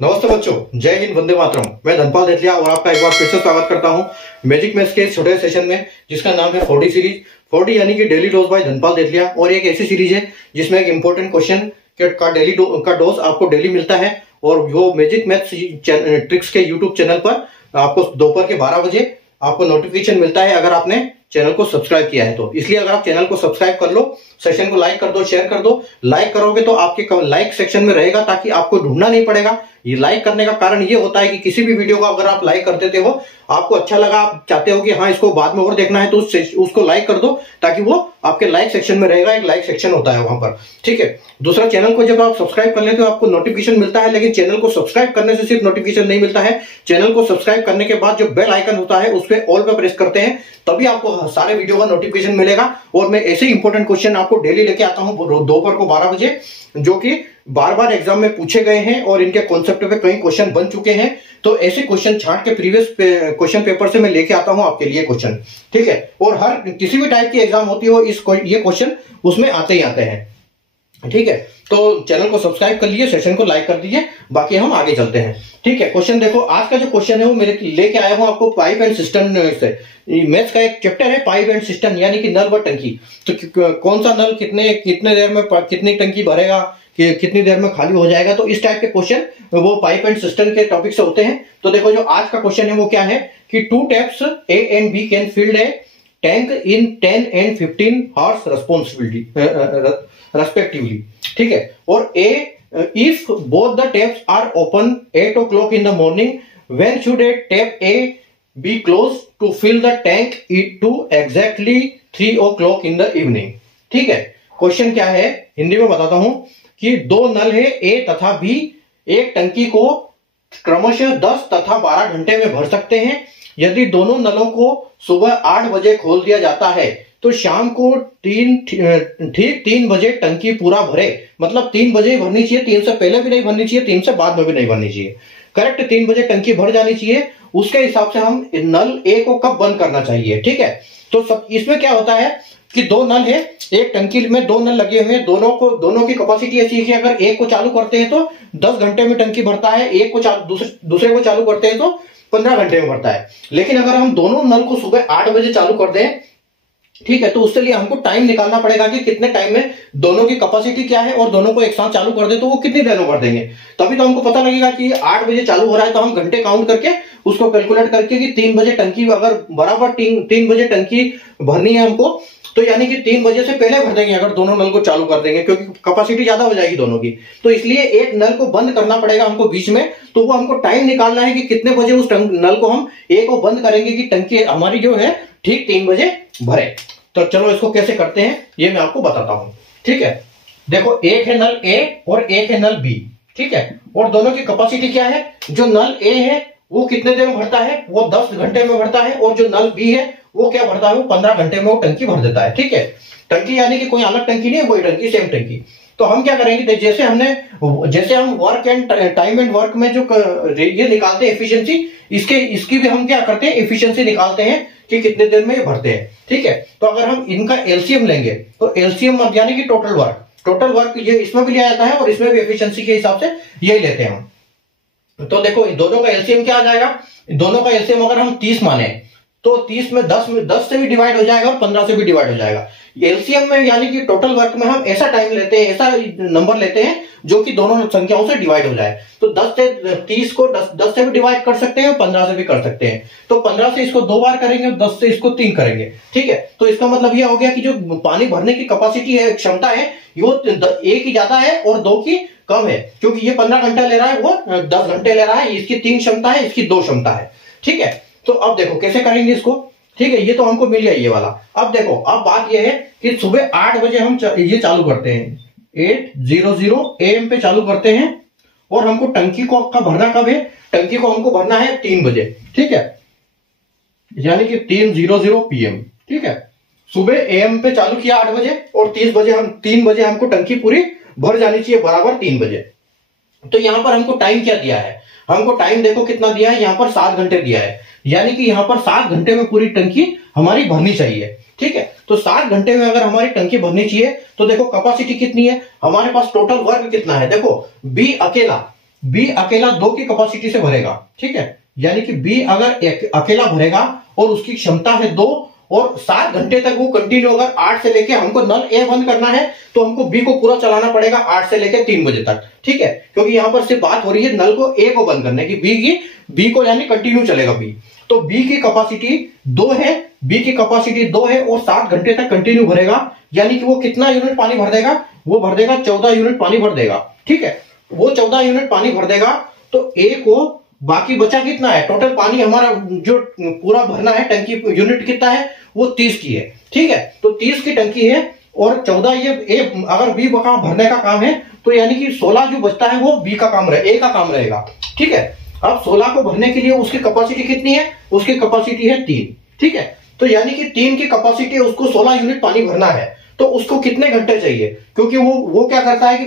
नमस्ते बच्चों, जय हिंद, वंदे मातरम। मैं धनपाल देथलिया और आपका एक बार फिर से स्वागत करता हूं मैजिक मैथ्स के छोटे सेशन में, जिसका नाम है 4D सीरीज। 4D यानी कि डेली डोज बाय धनपाल देथलिया। और एक ऐसी सीरीज है जिसमें एक इंपॉर्टेंट क्वेश्चन का डेली का डोज आपको डेली मिलता है, और वो मैजिक मैथ्स ट्रिक्स के यूट्यूब चैनल पर आपको दोपहर के 12 बजे आपको नोटिफिकेशन मिलता है, अगर आपने चैनल को सब्सक्राइब किया है तो। इसलिए अगर आप चैनल को सब्सक्राइब कर लो, सेशन को लाइक कर दो, शेयर कर दो। लाइक करोगे तो आपके लाइक सेक्शन में रहेगा, ताकि आपको ढूंढना नहीं पड़ेगा। ये लाइक करने का कारण ये होता है कि किसी भी वीडियो को अगर आप लाइक कर देते हो, आपको अच्छा लगा, आप चाहते हो कि हाँ इसको बाद में और देखना है, तो उसको लाइक कर दो, ताकि वो आपके लाइक सेक्शन में रहेगा। एक लाइक सेक्शन होता है वहां पर, ठीक है। दूसरा, चैनल को जब आप सब्सक्राइब कर लेते हो आपको नोटिफिकेशन मिलता है, लेकिन चैनल को सब्सक्राइब करने से सिर्फ नोटिफिकेशन नहीं मिलता है। चैनल को सब्सक्राइब करने के बाद जो बेल आइकन होता है उस पर ऑल पे प्रेस करते हैं, तभी आपको सारे वीडियो का नोटिफिकेशन मिलेगा। और मैं ऐसे इंपॉर्टेंट क्वेश्चन आपको डेली लेके आता हूं दोपहर को 12 बजे, जो कि बार बार एग्जाम में पूछे गए हैं और इनके कॉन्सेप्ट पे कई क्वेश्चन बन चुके हैं। तो ऐसे क्वेश्चन छांट के प्रीवियस क्वेश्चन पेपर से मैं लेके आता हूं आपके लिए क्वेश्चन, ठीक है। और हर किसी भी टाइप की एग्जाम होती हो, ये क्वेश्चन उसमें आते ही आते हैं, ठीक है। तो चैनल को सब्सक्राइब कर लीजिए, सेशन को लाइक कर दीजिए, बाकी हम आगे चलते हैं, ठीक है। क्वेश्चन देखो, आज का जो क्वेश्चन है वो मेरे लेके आया हूं आपको पाइप एंड सिस्टम से। मैथ्स का एक चैप्टर है पाइप एंड सिस्टम, यानी कि नल व टंकी। तो कौन सा नल कितने देर में कितनी टंकी भरेगा, कितनी देर में खाली हो जाएगा, तो इस टाइप के क्वेश्चन वो पाइप एंड सिस्टम के टॉपिक से होते हैं। तो देखो, जो आज का क्वेश्चन है वो क्या है कि 2 taps A and B can filled a tank in 10 and 15 hours respectively, ठीक है। और if both the taps are open 8 o'clock in the morning, when should a tap A be closed to fill the tank to exactly 3 o'clock in the evening, ठीक है। Question क्या है, हिंदी में बताता हूं कि दो नल है A तथा B, एक टंकी को क्रमशः 10 तथा 12 घंटे में भर सकते हैं। यदि दोनों नलों को सुबह 8 बजे खोल दिया जाता है तो शाम को ठीक 3 बजे टंकी पूरा भरे। मतलब 3 बजे भरनी चाहिए, 3 से पहले भी नहीं भरनी चाहिए, 3 से बाद में भी नहीं भरनी चाहिए। करेक्ट 3 बजे टंकी भर जानी चाहिए। उसके हिसाब से हम नल ए को कब बंद करना चाहिए, ठीक है। तो इसमें क्या होता है कि दो नल है, एक टंकी में 2 नल लगे हुए हैं, दोनों की कैपेसिटी ऐसी है कि अगर एक को चालू करते हैं तो 10 घंटे में टंकी भरता है, एक को दूसरे को चालू करते हैं तो 15 घंटे में भरता है। लेकिन अगर हम दोनों नल को सुबह 8 बजे चालू कर दें, ठीक है, तो उसके लिए हमको टाइम निकालना पड़ेगा कि कितने टाइम में दोनों की कैपेसिटी क्या है, और दोनों को एक साथ चालू कर दे तो वो कितनी देर में भर देंगे। तभी तो हमको पता लगेगा कि 8 बजे चालू हो रहा है, तो हम घंटे काउंट करके उसको कैलकुलेट करके कि 3 बजे टंकी, अगर बराबर 3 बजे टंकी भरनी है हमको, तो यानी कि 3 बजे से पहले भर देंगे अगर दोनों नल को चालू कर देंगे, क्योंकि कैपेसिटी ज्यादा हो जाएगी दोनों की। तो इसलिए एक नल को बंद करना पड़ेगा हमको बीच में। तो वो हमको टाइम निकालना है कि कितने बजे उस नल को हम एक को बंद करेंगे कि टंकी हमारी जो है ठीक 3 बजे भरे। तो चलो इसको कैसे करते हैं ये मैं आपको बताता हूं, ठीक है। देखो, एक है नल ए और एक है नल बी, ठीक है। और दोनों की कैपेसिटी क्या है, जो नल ए है वो कितने देर में भरता है, वो 10 घंटे में भरता है, और जो नल बी है वो क्या भरता है, वो 15 घंटे में वो टंकी भर देता है, ठीक है। टंकी यानी कि कोई अलग टंकी नहीं है, वही टंकी, सेम टंकी। तो हम क्या करेंगे, जैसे हम work and time and work में जो ये निकालते हैं एफिशिएंसी, इसकी भी हम क्या करते हैं, एफिशिएंसी निकालते हैं कि कितने देर में ये भरते हैं, ठीक है। तो अगर हम इनका एलसीएम लेंगे तो एलसीएम यानी कि टोटल वर्क ये इसमें भी लिया जाता है और इसमें भी एफिशिएंसी के हिसाब से यही लेते हैं हम। तो देखो, दोनों का एलसीएम क्या आ जाएगा, दोनों का एलसीएम अगर हम 30 माने तो 30 में 10 से भी डिवाइड हो जाएगा और 15 से भी डिवाइड हो जाएगा। एलसीएम में यानी कि टोटल वर्क में हम ऐसा टाइम लेते हैं, ऐसा नंबर लेते हैं जो कि दोनों संख्याओं से डिवाइड हो जाए। तो 10 से 30 को 10 से भी डिवाइड कर सकते हैं और 15 से भी कर सकते हैं। तो 15 से इसको 2 बार करेंगे और 10 से इसको 3 करेंगे, ठीक है। तो इसका मतलब यह हो गया कि जो पानी भरने की कैपेसिटी है, क्षमता है, वो 1 की ज्यादा है और 2 की कम है, क्योंकि ये 15 घंटा ले रहा है, वो 10 घंटे ले रहा है। इसकी 3 क्षमता है, इसकी 2 क्षमता है, ठीक है। तो अब देखो कैसे करेंगे इसको, ठीक है। ये तो हमको मिल गया ये वाला। अब देखो, अब बात ये है कि सुबह 8 बजे हम ये चालू करते हैं, 8:00 AM पे चालू करते हैं, और हमको टंकी को का भरना कब है, टंकी को हमको भरना है 3 बजे, ठीक है, यानी कि 3:00 PM, ठीक है। सुबह AM पे चालू किया 8 बजे, और 3 बजे हमको टंकी पूरी भर जानी चाहिए, बराबर 3 बजे। तो यहां पर हमको टाइम क्या दिया है, हमको टाइम देखो कितना दिया है, यहां पर 7 घंटे दिया है, यानी कि यहां पर 7 घंटे में पूरी टंकी हमारी भरनी चाहिए, ठीक है। तो 7 घंटे में अगर हमारी टंकी भरनी चाहिए तो देखो कैपेसिटी कितनी है, हमारे पास टोटल वर्क कितना है। देखो बी अकेला बी अकेला 2 की कैपेसिटी से भरेगा, ठीक है। यानी कि बी अगर अकेला भरेगा और उसकी क्षमता है 2 और 7 घंटे तक वो कंटिन्यू, अगर 8 से लेके हमको नल ए बंद करना है तो हमको बी को पूरा चलाना पड़ेगा 8 से लेके 3 बजे तक, ठीक है। क्योंकि यहां पर सिर्फ बात हो रही है नल को ए को बंद करने की, बी को यानी कंटिन्यू चलेगा बी। तो बी की कैपेसिटी 2 है, बी की कैपेसिटी 2 है और 7 घंटे तक कंटिन्यू भरेगा। यानी कि वो कितना यूनिट पानी भर देगा, वो भर देगा 14 यूनिट पानी भर देगा, ठीक है। वो 14 यूनिट पानी भर देगा तो ए को बाकी बचा कितना है, टोटल पानी हमारा जो पूरा भरना है टंकी यूनिट कितना है, वो 30 की है, ठीक है। तो 30 की टंकी है और 14 ये ए, अगर बी का भरने का काम है तो यानी कि 16 जो बचता है वो बी का काम ए का काम रहेगा, ठीक है। अब 16 को भरने के लिए उसकी कैपेसिटी कितनी है, उसकी कैपेसिटी है 3, ठीक है। तो यानी कि 3 की कैपेसिटी उसको 16 यूनिट पानी भरना है, तो उसको कितने घंटे चाहिए, क्योंकि वो क्या करता है कि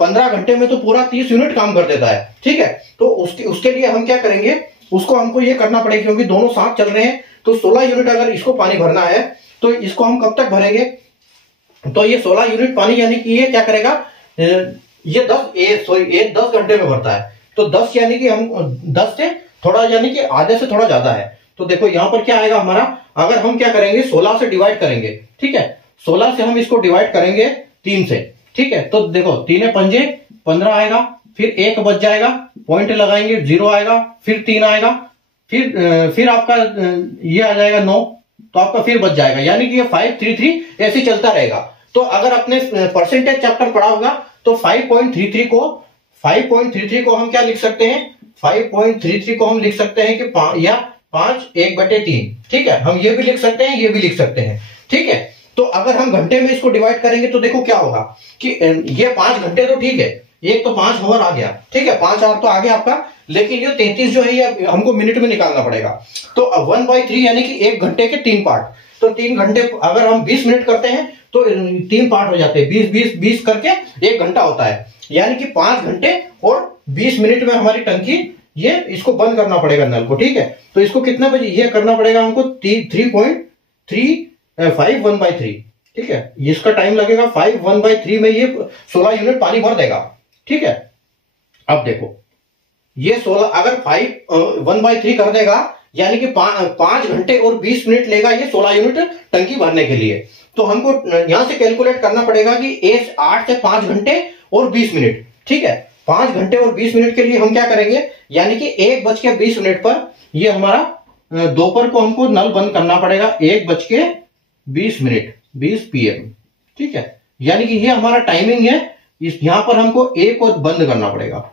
15 घंटे में तो पूरा 30 यूनिट काम कर देता है, ठीक है। तो उसके लिए हम क्या करेंगे, उसको हमको ये करना पड़ेगा क्योंकि दोनों साथ चल रहे हैं। तो 16 यूनिट अगर इसको पानी भरना है तो इसको हम कब तक भरेंगे, तो ये 16 यूनिट पानी यानी कि ये क्या करेगा, ये 10 घंटे में भरता है। तो 10 यानी कि हम 10 से थोड़ा यानी कि आधे से थोड़ा ज्यादा है। तो देखो यहां पर क्या आएगा हमारा, अगर हम क्या करेंगे 16 से डिवाइड करेंगे, ठीक है। 16 से हम इसको डिवाइड करेंगे 3 से, ठीक है। तो देखो 3 पंजे 15 आएगा, फिर 1 बच जाएगा, पॉइंट लगाएंगे 0 आएगा, फिर 3 आएगा, फिर आपका ये आ जाएगा 9, तो आपका फिर बच जाएगा। यानी कि ये 533 ऐसे चलता रहेगा। तो अगर आपने परसेंटेज चैप्टर पढ़ा होगा तो 5.33 को हम क्या लिख सकते हैं, 5.33 को हम लिख सकते हैं कि 5/1/3, ठीक है। हम ये भी लिख सकते हैं, ये भी लिख सकते हैं, ठीक है। तो अगर हम घंटे में इसको डिवाइड करेंगे तो देखो क्या होगा कि ये 5 घंटे तो ठीक है, एक तो 5 आवर आ गया, ठीक है, 5 आवर तो आ गया आपका, लेकिन ये 33 जो है ये हमको मिनट में निकालना पड़ेगा। तो 1/3 यानी कि 1 घंटे के 3 पार्ट। तो 3 घंटे अगर हम 20 मिनट करते हैं तो 3 पार्ट हो जाते हैं, 20 करके 1 घंटा होता है। यानी कि 5 घंटे और 20 मिनट में हमारी टंकी ये इसको बंद करना पड़ेगा नल को, ठीक है। तो इसको कितना बजे ये करना पड़ेगा हमको 3.351/3, ठीक है। इसका टाइम लगेगा 5/1/3 में ये 16 यूनिट पानी भर देगा, ठीक है। अब देखो ये 16 अगर 5/1/3 कर देगा यानी कि 5 घंटे और 20 मिनट लेगा ये 16 यूनिट टंकी भरने के लिए। तो हमको यहां से कैलकुलेट करना पड़ेगा कि 8 से 5 घंटे और 20 मिनट, ठीक है। 5 घंटे और 20 मिनट के लिए हम क्या करेंगे, यानी कि 1:20 पर ये हमारा दोपहर को हमको नल बंद करना पड़ेगा 1:20 20 PM, ठीक है। यानी कि ये हमारा टाइमिंग है। यहां पर हमको ए को बंद करना पड़ेगा,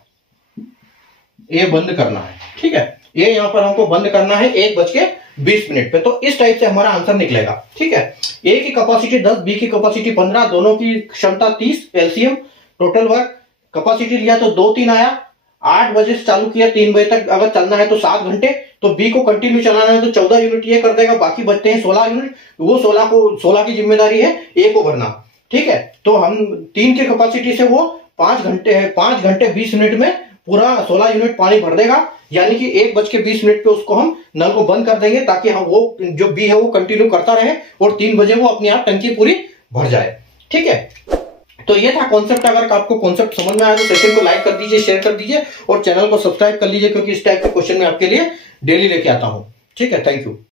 ए बंद करना है, ठीक है। ये यहां पर हमको बंद करना है 1:20 पे। तो इस टाइप से हमारा आंसर निकलेगा, ठीक है। ए की कैपेसिटी 10, बी की कैपेसिटी 15, दोनों की क्षमता 30, एलसीएम टोटल वर्क कैपेसिटी लिया तो 2-3 आया। 8 बजे से चालू किया, 3 बजे तक अगर चलना है तो 7 घंटे। तो बी को कंटिन्यू चलाना है तो 14 यूनिट ये कर देगा, बाकी बचते हैं 16 यूनिट। वो 16 की जिम्मेदारी है ए को भरना, ठीक है। तो हम 3 की कैपेसिटी से वो 5 घंटे 20 मिनट में पूरा 16 यूनिट पानी भर देगा। यानी कि 1:20 पे उसको हम नल को बंद कर देंगे ताकि हम वो जो बी है वो कंटिन्यू करता रहे और 3 बजे वो अपने आप टंकी पूरी भर जाए, ठीक है। तो ये था कॉन्सेप्ट। अगर आपको कॉन्सेप्ट समझ में आया तो सेशन को लाइक कर दीजिए, शेयर कर दीजिए और चैनल को सब्सक्राइब कर लीजिए, क्योंकि इस टाइप के क्वेश्चन मैं आपके लिए डेली लेके आता हूं, ठीक है। Thank you.